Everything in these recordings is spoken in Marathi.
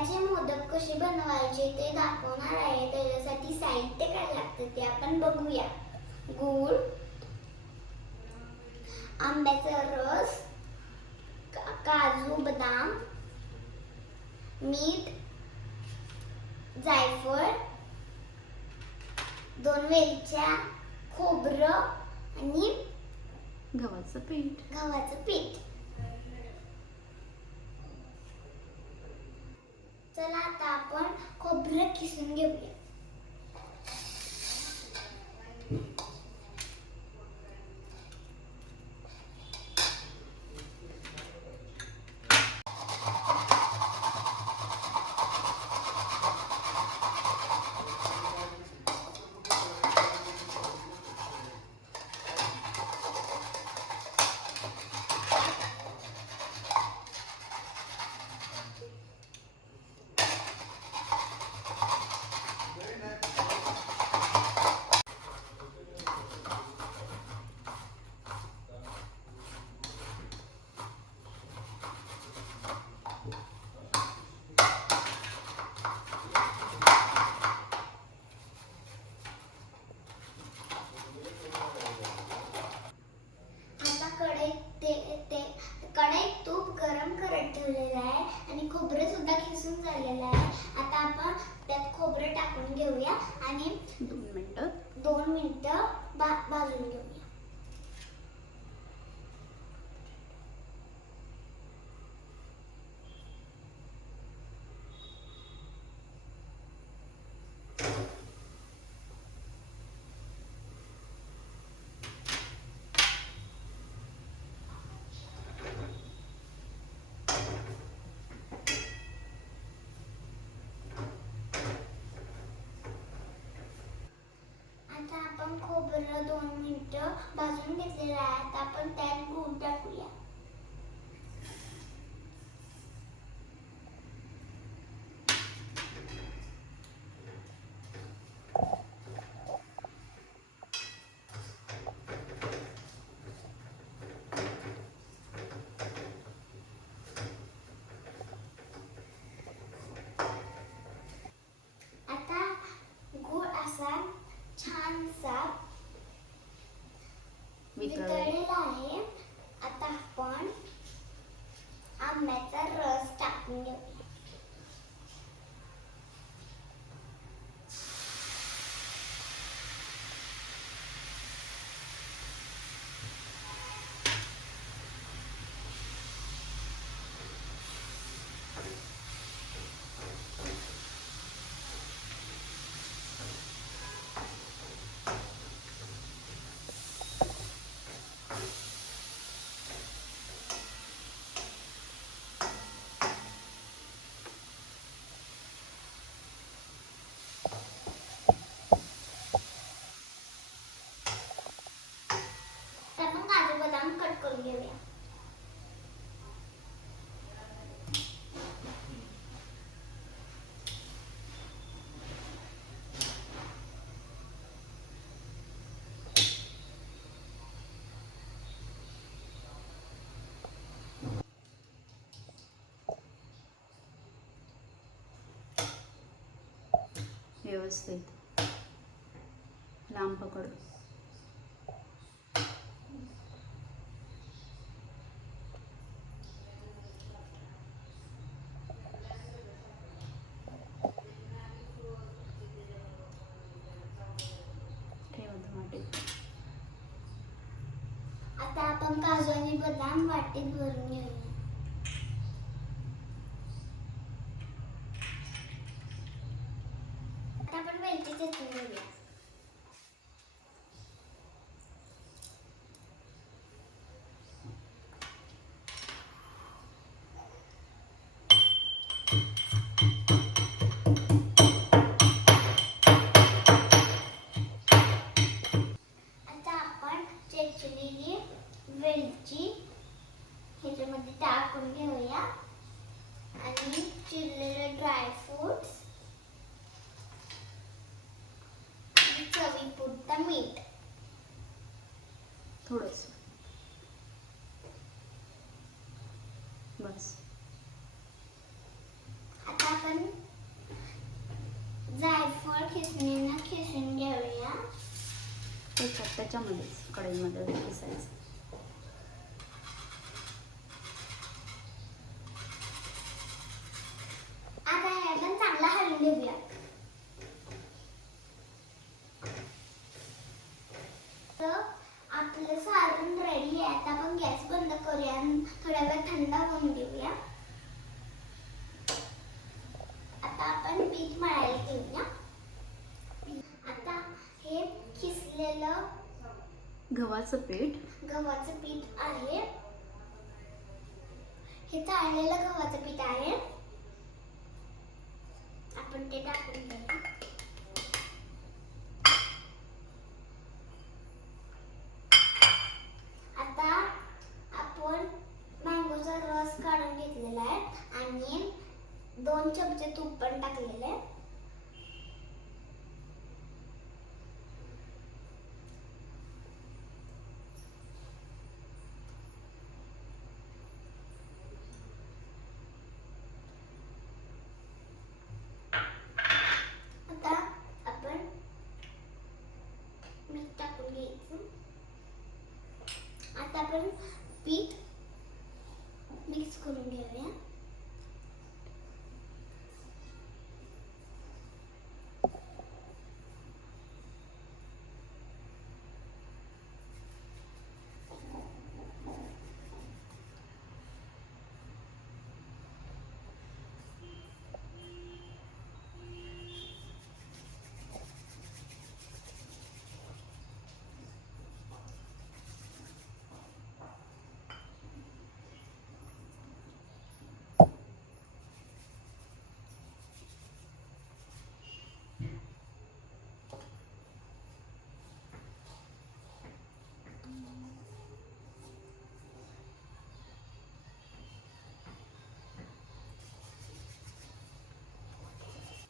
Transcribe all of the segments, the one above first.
रव्याचे मोदक कसे बनवायचे ते दाखवणार आहे. त्याच्यासाठी साहित्य काय लागते ते आपण बघूया. गूळ, आंब्याचा रस, काजू बदाम, मीठ, जायफळ, 2 वेलच्या, खोबरं आणि गव्हाचं पीठ. चला आता आपण खोबरं किसून घेऊया. कढईत तूप गरम करत ठेवलेलं आहे आणि खोबरं सुद्धा खिसून झालेलं आहे. आता आपण त्यात खोबरं टाकून घेऊया आणि 2 मिनिटं भाजून घेऊया. आता आपण खोबरं 2 मिनिटं भाजून घेतलेलं आहे. आता आपण त्यात गूळ टाकूया. आता गूळ असा छानसा वितळलेला आहे. आता आपण आंब्याचा रस टाकून घेऊया. आपण काजू बदाम कट करून घेऊया. व्यवस्थित लांब पकड. आता आपण काजू आणि बदाम वाटीत भरून घेऊया. आता आपण वेलची चटणी घेऊया. आता आपण चेचलेली वेलची ह्याच्यामध्ये टाकून घेऊया आणि चिरलेले ड्रायफ्रुट्स, चवीपुरतं मीठ, थोडंसं बस. आता आपण खिसणीनं खिसून घेऊया. त्याच्यामध्येच कढईमध्ये किसायचं. आता हे आपण चांगला हलवून घेऊया. तर आपलं सारण रेडी आहे. आता आपण गॅस बंद करूया आणि थोड्या वेळ थंड होऊन घेऊया. आता आपण पीठ मळायला घेऊया. आता हे खिसलेलं गव्हाचं पीठ आहे. हे चाळलेलं गव्हाचं पीठ आहे. आपण ते टाकून घेऊया. आता आपण मँगोचा रस काढून घेतलेला आहे आणि 2 चमचे तूप पण टाकलेले आहे. आता आपण मीठ टाकून घ्यायचं. आता आपण पीठ मिक्स करून घेऊया.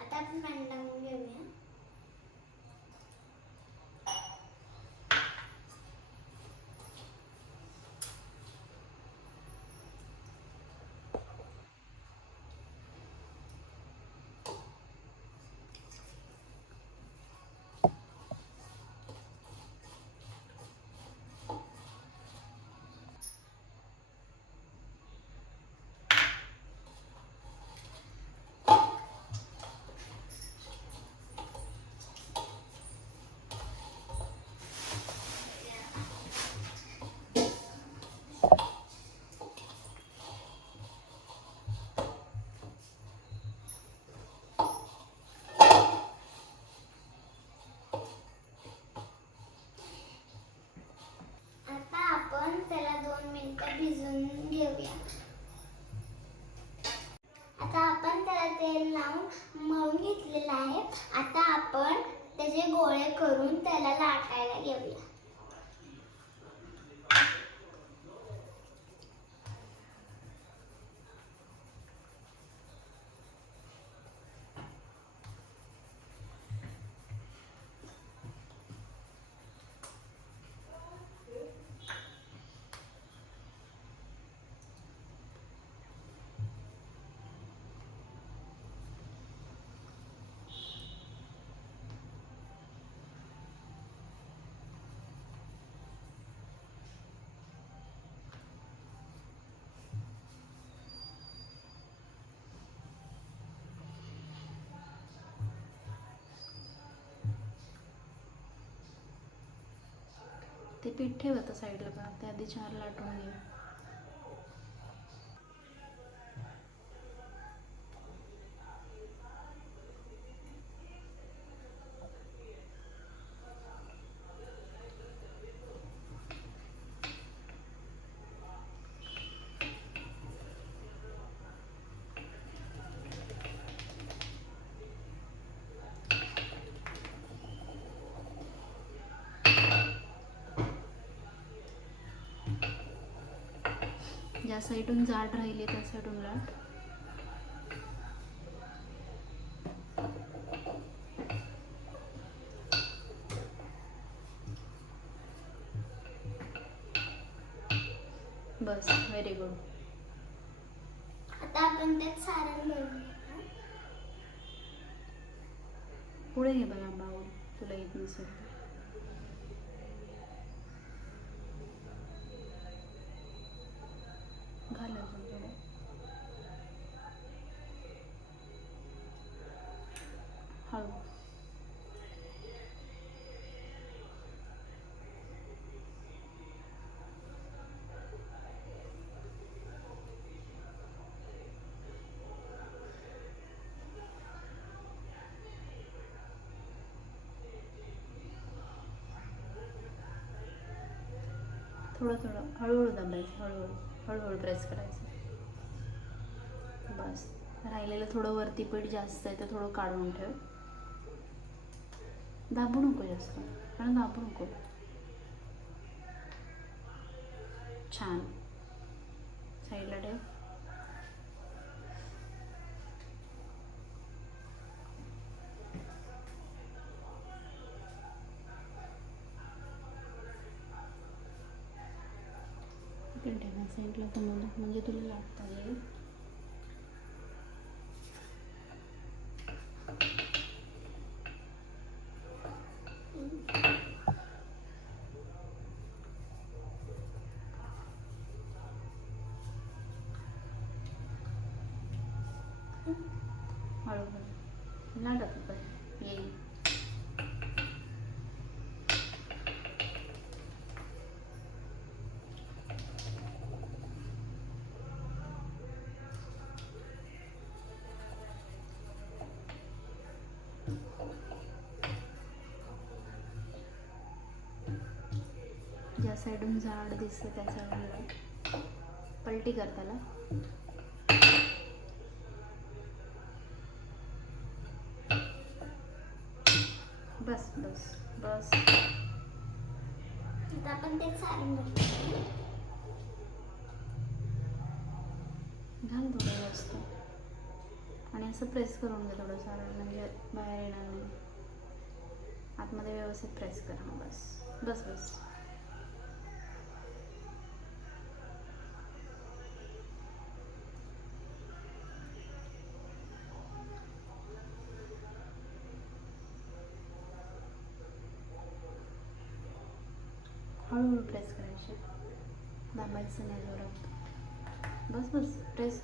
आता आपण पाणी टाकून घेऊया. आता आपण त्याला 2 मिनिटं भिजवून घेऊया. आता आपण त्याला तेल लावून मळून घेतलेलं आहे. आता आपण त्याचे गोळे करून त्याला लाटायला घेऊया. ते पीठ ठेव आता साईडला. का त्या आधी 4 लाटून घे. ज्या साईडून जाड राहिली त्या साईडून लाट. बस, व्हेरी गुड. आता आपण त्यात सारण भरून घेऊया. पुढे घे बघा बाऊल, तुला येत नसेल तर. घाल अजून थोडं. हळू. थोडं थोडं हळूहळू दाबायचं, हळूहळू हळूहळू प्रेस करायचं. बस. राहिलेलं थोडं वरती पीठ जास्त आहे तर थोडं काढून ठेव. दाबू नको जास्त, कारण दाबू नको. छान. साईडला ठेव. इकडे ठेवा साईडला तुम्हाला, म्हणजे तुला लाटता येईल. हळूहळू लाटत पण येईल. ज्या साईडून जाड दिसते त्या साईडला पलटी कर त्याला. बस बस बस. आता आपण ते सारण घालू. घाल थोडं जास्त आणि असं प्रेस करून घे थोडं सारण, म्हणजे बाहेर येणार नाही. आतमध्ये व्यवस्थित प्रेस कर. हां बस बस बस. हळूहळू प्रेस करायचे, दाबायचं नाही जोरात. बस बस प्रेस.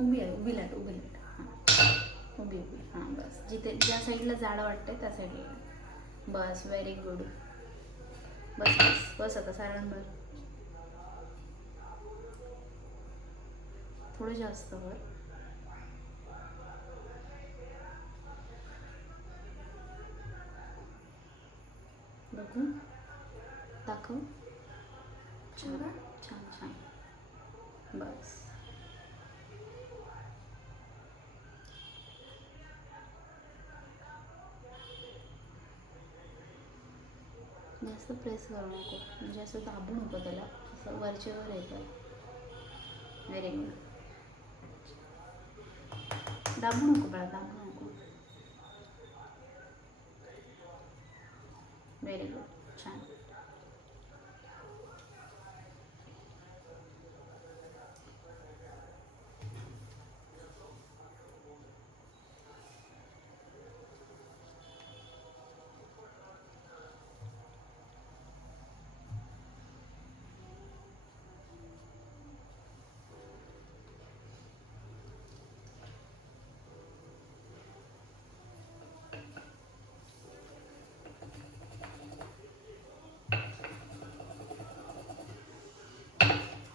उभी आहे, उभी लाट, उभी लाट. हां उभी उभी. हां बस. जिथे ज्या साईडला जाडं वाटतंय त्या साईडला. बस व्हेरी गुड. बस बस बस. आता सारण भर. थोडं जास्त भर. बघू दाखव. छान छान छान. बस. जास्त प्रेस करू नको, म्हणजे असं दाबू नको त्याला, असं वरच्या वर येतं. Very good. दाबू नको बाळा, दाबू नको. Very good. छान.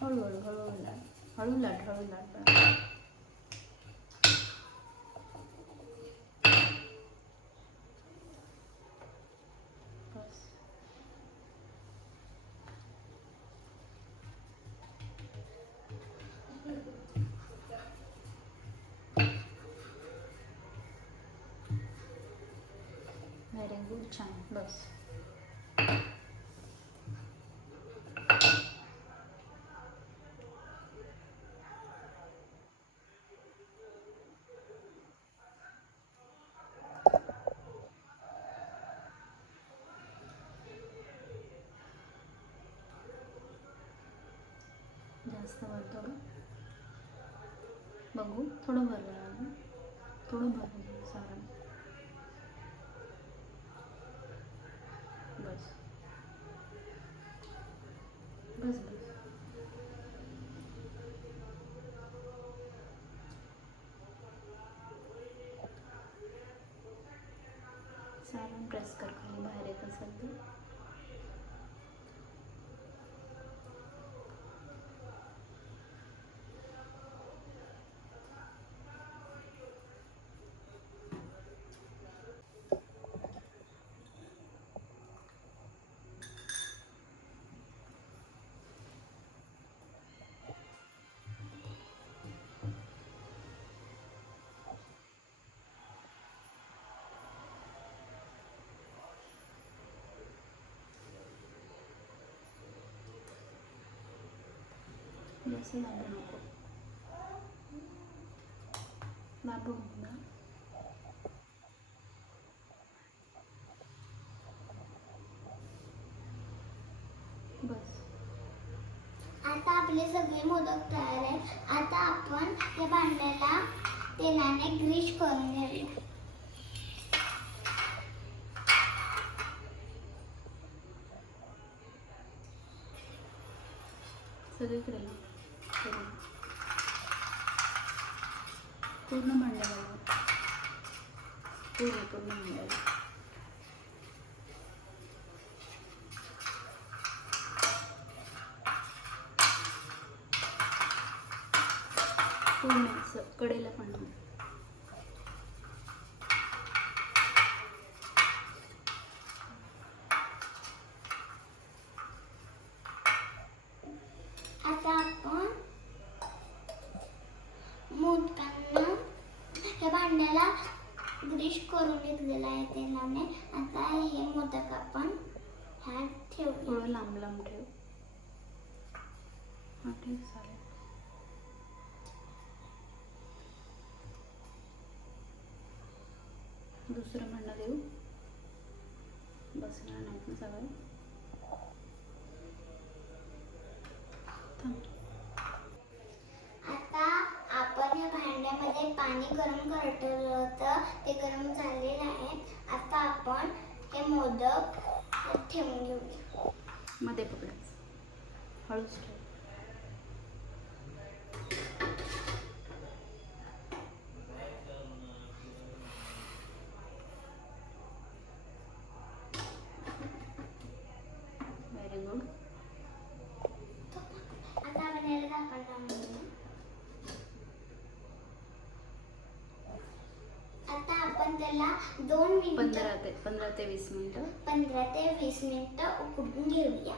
हळूहळू हळूहळू लाट, हळू लाट, हळू लाट. व्हेरी गुड, छान. बस. जास्त भर थोडं. बघू, थोडं भरलं अजून, थोडं भरलं सारण. बस बस बस. सारण प्रेस कर खाली, बाहेर येत असेल तर. जास्त दाबू नको, दाबू नको ना. बस. आता आपले सगळे मोदक तयार आहेत. आता आपण या भांड्याला तेलाने ग्रीस करून घेऊया. सगळीकडे ना करून. पूर्ण भांड्याला, पूर्ण भांड्याला. पूर्ण असं कडेला पण नाही. आता आपण मोदकांना या भांड्याला ग्रीस करून घेतलेला आहे तेलाने. आता हे मोदक आपण ह्यात ठेवू. थोडं लांब लांब ठेव. हां ठीक, चालेल. दुसरं भांडं देऊ. बसणार नाहीत ना सगळं. थांब. आता आपण या भांड्यामध्ये पाणी गरम करत ठेवलं होतं, ते गरम झालेलं आहे. आता आपण हे मोदक त्यात ठेवून घेऊया. मध्ये पकडायचं, हळूच ठेव. Very good. आता आपण याला झाकण लावून घेऊया. आता आपण त्याला 2 मिनिटं 15 ते 20 मिनिटं 15 ते 20 मिनिटं उकडून घेऊया.